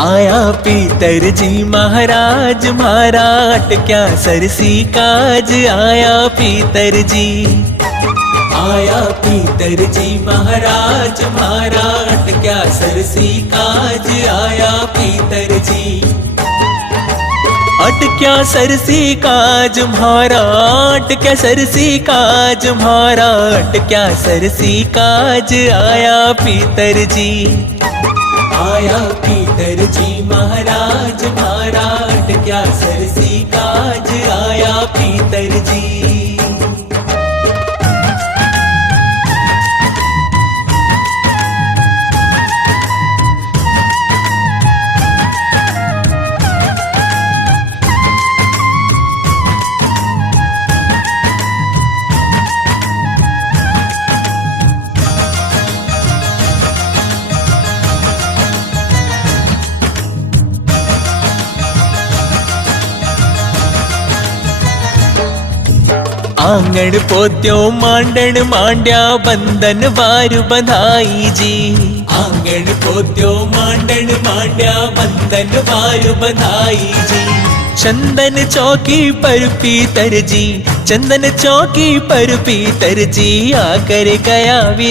आया पीतर जी महाराज म्हारा अटक्या सरसी काज। आया पीतर जी, आया पीतर जी महाराज म्हारा अटक्या सरसी काज। आया पीतर जी, अटक्या सरसी काज म्हारा, अटक्या सरसी काज म्हारा, अटक्या सरसी काज। आया पीतर जी, आया पीतर जी महाराज म्हारा अटक्या सरसी काज। आया पीतर जी। आंगण पोत्यो मांडण मांड्या बंधन वारु बंधाई जी। आंगण पोत्यो मांडण मांड्या बंधन वारु बंधाई जी। चंदन चौकी पर पीतर जी, चंदन चौकी पर पीतर जी आकर गया विरा।